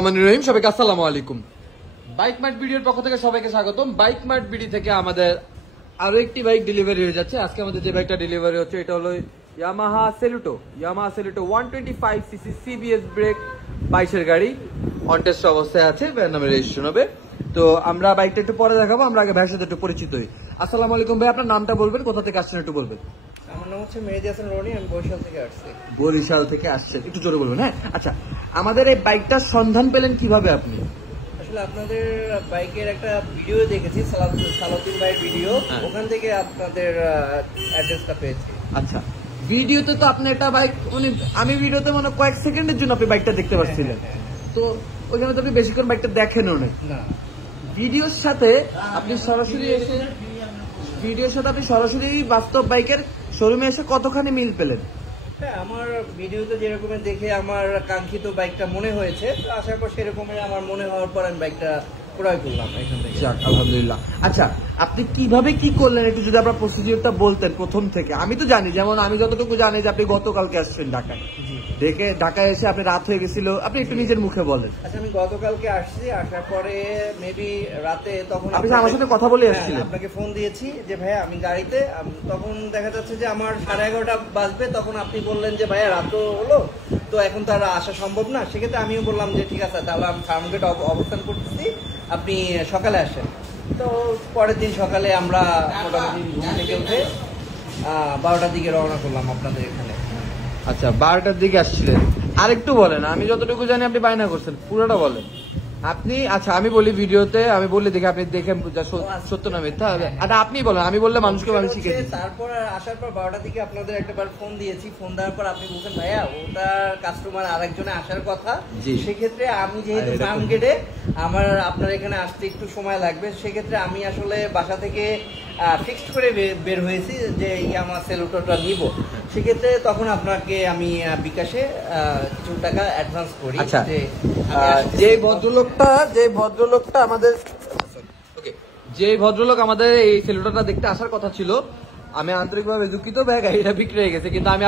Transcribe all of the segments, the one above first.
রহিম সবাইকে আসসালামু আলাইকুম। বাইক মার্ট ভিডিওর পক্ষ থেকে সবাইকে স্বাগতম। বাইক মার্ট ভিডি থেকে আমাদের আরো একটি বাইক ডেলিভারি হয়ে যাচ্ছে। আজকে আমাদের যে বাইকটা ডেলিভারি হচ্ছে এটা হলো Yamaha Saluto 125 CC CBS brake 22 গাড়ি অন টেস্ট অবস্থায় আছে, নামে রেজিস্ট্রেশন হবে। তো আমরা বাইকটা একটু পরে দেখাবো, আমরা আগে ভাইয়ের সাথে একটু পরিচিত হই। আসসালামু আলাইকুম ভাই, আপনার নামটা বলবেন, কোথা থেকে আসছেন একটু বলবেন। আমার নাম হচ্ছে মেহেদি হাসান রনি, আমি বরিশাল থেকে আসছি। বরিশাল থেকে আসছেন, একটু জোরে বলবেন। হ্যাঁ, আচ্ছা, আমাদের এই বাইকটার সন্ধান পেলেন কিভাবে আপনি? আসলে আপনাদের বাইকের একটা ভিডিও দেখেছি, সালাউদ্দিন ভাইয়ের ভিডিও, ওখান থেকে আপনাদের অ্যাড্রেসটা পেয়েছি। আচ্ছা, ভিডিওতে তো আপনি একটা বাইক আমি ভিডিওতে মানে কয়েক সেকেন্ডের জন্য আপনি বাইকটা দেখতে পাচ্ছিলেন, তো ওইখানে তো আপনি বেশিক্ষণ বাইকটা দেখেন অনেক না। ভিডিওর সাথে আপনি সরাসরি এসে বাস্তব বাইকের শোরুমে এসে কতখানি মিল পেলেন? হ্যাঁ, আমার ভিডিওতে যেরকম দেখে আমার কাঙ্ক্ষিত বাইকটা মনে হয়েছে, তো আসার পর সেরকমই আমার মনে হওয়ার পর আমি বাইকটা ক্রয় করলাম এখান থেকে। যাক, আলহামদুলিল্লাহ। আচ্ছা, আপনি কিভাবে কি করলেন একটু যদি আপনার প্রসিডিউরটা বলতেন প্রথম থেকে। আমি তো জানি, যেমন আমি যতটুকু জানি যে আপনি গতকালকে আসছেন ঢাকায়, দেখে ঢাকায় এসে আপনি রাত হয়ে গেছিল, আপনি একটু নিজের মুখে বলেন। আচ্ছা, আমি গতকালকে আসছি, আসার পরে মেবি রাতে তখন আপনি আমার সাথে কথা বলে আসছিলেন, আপনাকে ফোন দিয়েছি যে ভাইয়া আমি গাড়িতে, তখন দেখা যাচ্ছে যে আমার 11:30 বাজবে, তখন আপনি বললেন যে ভাইয়া রাত হলো, তো এখন তো আর আসা সম্ভব না। সেক্ষেত্রে আমিও বললাম যে ঠিক আছে, তাহলে আমি ফার্মগেট অবস্থান করতেছি, আপনি সকালে আসেন। তো পরের দিন সকালে আমরা মোটামুটি ঘুম থেকে উঠে 12টার দিকে রওনা করলাম আপনাদের এখানে। আচ্ছা, 12টার দিকে আসছিলেন, আরেকটু বলেন। আমি যতটুকু জানি আপনি বায়না করছেন, পুরোটা বলেন আপনি। আচ্ছা, আমি বলি ভিডিওতে, আমি বললে দেখে আপনি দেখে সত্য না মিথ্যা, আচ্ছা আপনি বলেন, আমি বললে মানুষকে আমি শিখে দিই। তারপর আসার পর 12টার দিকে আপনাদের একবার ফোন দিয়েছি, ফোন দেওয়ার পর আপনি বলছেন ভাইয়া ওটার কাস্টমার আরেকজনে আসার কথা, সেক্ষেত্রে আমি যেহেতু ফার্ম গেটে আপনার এখানে আসতে একটু সময় লাগবে, সেক্ষেত্রে আমি আসলে বাসা থেকে ফিক্সড করে বের হয়েছি যে আমার সেলুটোটা নিব। সেক্ষেত্রে তখন আপনাকে আমি বিকাশে কিছু টাকা অ্যাডভান্স করি। আচ্ছা, যে ভদ্রলোক আমাদের এই সেলুটোটা দেখতে আসার কথা ছিল, আমি আন্তরিকভাবে দুঃখিত ভাই, গাড়িটা বিক্রি হয়ে গেছে। কিন্তু আমি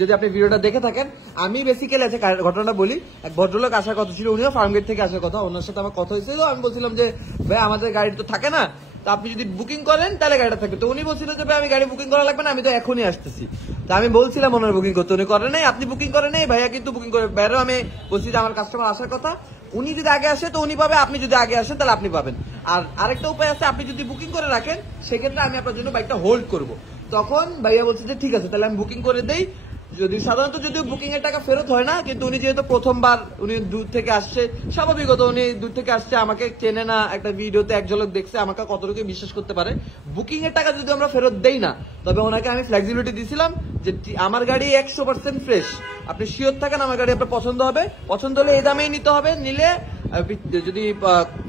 যদি আপনি ভিডিওটা দেখে থাকেন, আমি বেসিক্যালি আছে ঘটনাটা বলি। এক ভদ্রলোক আসার কথা ছিল, উনিও ফার্মগেট থেকে আসার কথা, ওনার সাথে আমার কথা হয়েছিল। আমি বলছিলাম যে ভাই আমাদের গাড়ি তো থাকে না, তো আপনি যদি বুকিং করেন তাহলে গাড়িটা থাকবে। তো উনি বলছিল যে ভাই আমি গাড়ি বুকিং করা লাগবে না, আমি তো এখনই আসতেছি। তো আমি বলছিলাম ওনার বুকিং করতে, উনি করে নাই, আপনি বুকিং করে নেই, ভাইয়া কিন্তু বুকিং করে। ভাইয়ারও আমি বলছি যে আমার কাস্টমার আসার কথা, উনি যদি আগে আসে তো উনি পাবে, আপনি যদি আগে আসেন তাহলে আপনি পাবেন। আর আরেকটা উপায় আছে, আপনি যদি বুকিং করে রাখেন সেক্ষেত্রে আমি আপনার জন্য বাইকটা হোল্ড করবো। তখন ভাইয়া বলছে যে ঠিক আছে, তাহলে আমি বুকিং করে দেই। সাধারণত যদিও বুকিং এর টাকা ফেরত হয় না, কিন্তু উনি যেহেতু প্রথমবার, উনি দূর থেকে আসছে, স্বাভাবিকত উনি দূর থেকে আসছে, আমাকে চেনে না, একটা ভিডিওতে এক ঝলক দেখছে, আমাকে কতটুকু বিশ্বাস করতে পারে। বুকিং এর টাকা যদি আমরা ফেরত দেই না, তবে ওনাকে আমি ফ্লেক্সিবিলিটি দিয়েছিলাম যে আমার গাড়ি 100% ফ্রেশ, আপনি শিওর থাকেন আমার গাড়ি আপনার পছন্দ হবে, পছন্দ হলে এই দামেই নিতে হবে, নিলে যদি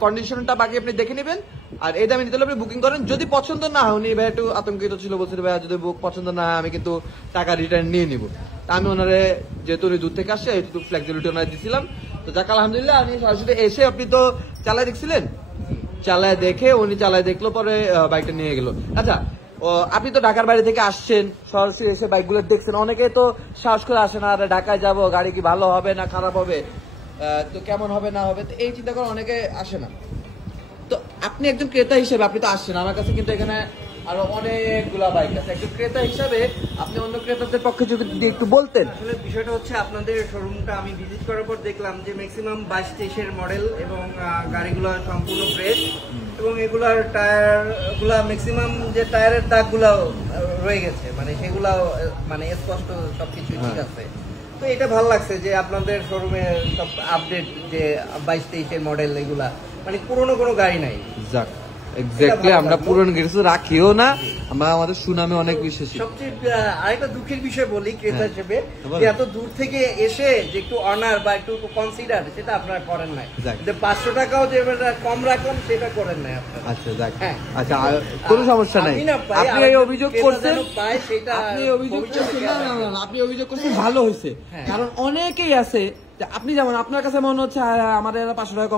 কন্ডিশনটা বাকি আপনি দেখে নেবেন, আর এই দামে নিতে হলে আপনি বুকিং করেন। যদি পছন্দ না হয়, উনি ভাই একটু আতঙ্কিত ছিল, বলছিল ভাইয়া যদি পছন্দ না হয় আমি কিন্তু টাকা রিটার্ন নিয়ে নিবো। তা আমি ওনারে, যেহেতু উনি দূর থেকে আসছে, একটু ফ্লেক্সিবিলিটি ওনারে দিয়েছিলাম। তো যাক, আলহামদুলিল্লাহ, আমি সরাসরি এসে, আপনি তো চালায় দেখছিলেন, চালায় দেখে উনি চালায় দেখলো, পরে বাইকটা নিয়ে গেল। আচ্ছা, আপনি তো ঢাকার বাড়ি থেকে আসছেন, সরাসরি এসে বাইকগুলো দেখছেন, অনেকে তো সাহস করে আসে না, আর ঢাকায় যাবো, গাড়ি কি ভালো হবে না খারাপ হবে, তো কেমন হবে না হবে, তো এই চিন্তা করে অনেকে আসে না। তো আপনি একজন ক্রেতা হিসেবে আপনি তো আসছেন আমার কাছে, কিন্তু এখানে আরো অনেকগুলা বাইক আছে, একজন ক্রেতা হিসাবে আপনি অন্য ক্রেতাদের পক্ষে যদি একটু বলতেন। আসলে বিষয়টা হচ্ছে, আপনাদের শোরুমটা আমি ভিজিট করার পর দেখলাম যে ম্যাক্সিমাম 22-23-এর মডেল, এবং গাড়িগুলো সম্পূর্ণ ফ্রেশ, এবং এগুলার টায়ারগুলা ম্যাক্সিমাম যে টায়ারের দাগগুলো রয়ে গেছে, মানে সেগুলা মানে স্পষ্ট সবকিছু ঠিক আছে। তো এটা ভালো লাগছে যে আপনাদের শোরুমে সব আপডেট, যে 22-23-এর মডেল, এগুলা মানে পুরোনো কোনো গাড়ি নাই। যাক, এক্স্যাক্টলি, আমরা পুরনো কিছু রাখিও না, আমরা আমাদের সুনামে অনেক বিশ্বাসী। সবচেয়ে আরেকটা দুঃখের বিষয় বলি ক্রেতা হিসেবে, যে এত দূর থেকে এসে যে একটু অনার বা একটু কনসিডার, সেটা আপনারা করেন নাই, যে 500 টাকাও যে কম রাখলাম সেটা করেন নাই আপনারা। আচ্ছা, যাক, আচ্ছা, কোনো সমস্যা নাই। আপনি এই অভিযোগ করছেন, আপনি অভিযোগ করছেন, ভালো হয়েছে। কারণ অনেকেই আছে, আপনি যেমন আপনার কাছে মনে হচ্ছে আমাদের 500 টাকা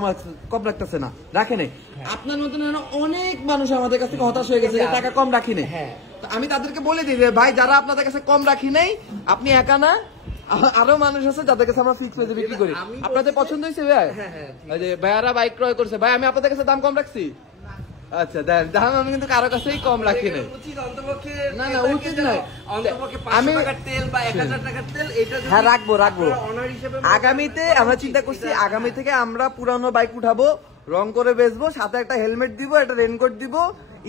কম রাখতেছে না, রাখে নাই, আপনার মতন অনেক মানুষ আমাদের কাছ থেকে হতাশ হয়ে গেছে যে টাকা কম রাখি নাই। আমি তাদেরকে বলে দিই যে ভাই, যারা আপনাদের কাছে কম রাখি নাই, আপনি একা না, আরো মানুষ আছে যাদের কাছে আমরা ফিক্স প্রাইসে বিক্রি করি। আপনাদের পছন্দ হয়েছে ভাই? হ্যাঁ, যে ভাইয়ারা বাইক ক্রয় করছে, ভাই আমি আপনাদের কাছে দাম কম রাখছি? আচ্ছা দেন, দাম আমি কিন্তু কারো কাছেই কম রাখি নাই। না না উচিত নয়, আমি তেল বা 1000 টাকার তেল এটা হ্যাঁ রাখবো। আগামীতে আমরা চিন্তা করছি, আগামী থেকে আমরা পুরানো বাইক উঠাবো, রং করে বেচবো, সাথে একটা হেলমেট দিব, একটা রেনকোট দিব,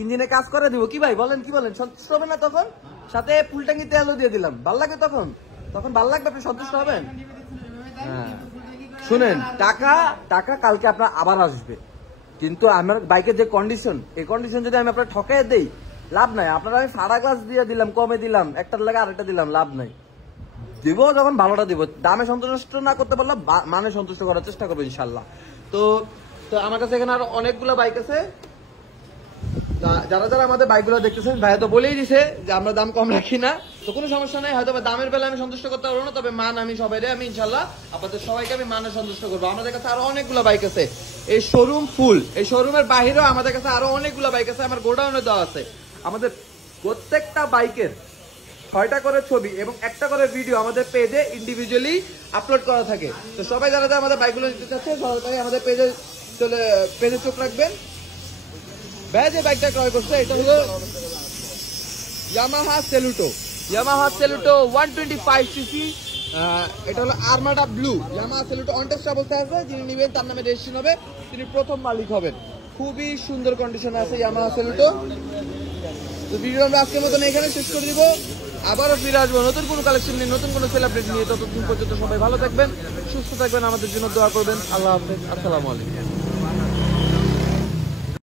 ইঞ্জিনে কাজ করে দিব। কি ভাই বলেন, কি বলেন, সন্তুষ্ট হবে না তখন? সাথে ফুল ট্যাঙ্কি তেলও দিয়ে দিলাম, ভাল লাগে তখন ভাল লাগবে, আপনি সন্তুষ্ট হবেন? হ্যাঁ শুনেন, টাকা কালকে আপনার আবার আসবে, কিন্তু আমার বাইকের যে কন্ডিশন, এই কন্ডিশন যদি আমি আপনার ঠকাই দেই লাভ নাই। আপনারা আমি সারা গ্লাস দিয়ে দিলাম, কমে দিলাম, একটার লাগে আরেকটা দিলাম, লাভ নাই। দিব যখন ভালোটা দিব, দামে সন্তুষ্ট না করতে পারলাম মানে সন্তুষ্ট করার চেষ্টা করবো ইনশাল্লাহ। তো আমার কাছে এখানে আরো অনেকগুলো বাইক আছে, যারা আমাদের বাইকগুলো দেখতেছেন, ভাইয়া তো বলেই দিছে যে আমরা দাম কম রাখি না, তো কোনো সমস্যা নেই। হয়তো দামের বেলা আমি সন্তুষ্ট করতে পারবো না, তবে মান আমি সবাইরে আমি ইনশাল্লাহ আপনাদের সবাইকে আমি মানে সন্তুষ্ট করবো। আমাদের কাছে আরো অনেকগুলো বাইক আছে, এই শোরুম ফুল, এই শোরুমের বাহিরেও আমাদের কাছে আরো অনেকগুলো বাইক আছে, আমার গোডাউনে দেওয়া আছে। আমাদের প্রত্যেকটা বাইকের 6টা করে ছবি এবং একটা করে ভিডিও আমাদের পেজে ইন্ডিভিজুয়ালি আপলোড করা থাকে। তো সবাই যারা আমাদের বাইকগুলো নিতে চাচ্ছে সবাই আমাদের পেজে চোখ রাখবেন। ভাই যে বাইকটা ক্রয় করছে এটা হলো ইয়ামাহা সেলুটো 125cc, এটা হলো armada blue. Yamaha Saluto on test অবস্থায় আছে, যিনি নিবেন তার নামে রেজিস্ট্রেশন হবে, তিনি প্রথম মালিক হবেন। খুবই সুন্দর কন্ডিশনে আছে ইয়ামাহা সেলুটো। তো ভিডিও আমরা আজকের মতন এখানে শেষ করে দিব, আবারও ফিরে আসবো নতুন কোনো কালেকশন নিয়ে, নতুন কোনো সেলিব্রিটি নিয়ে। ততদিন পর্যন্ত সবাই ভালো থাকবেন, সুস্থ থাকবেন, আমাদের জন্য দোয়া করবেন। আল্লাহ হাফেজ, আসসালামু আলাইকুম।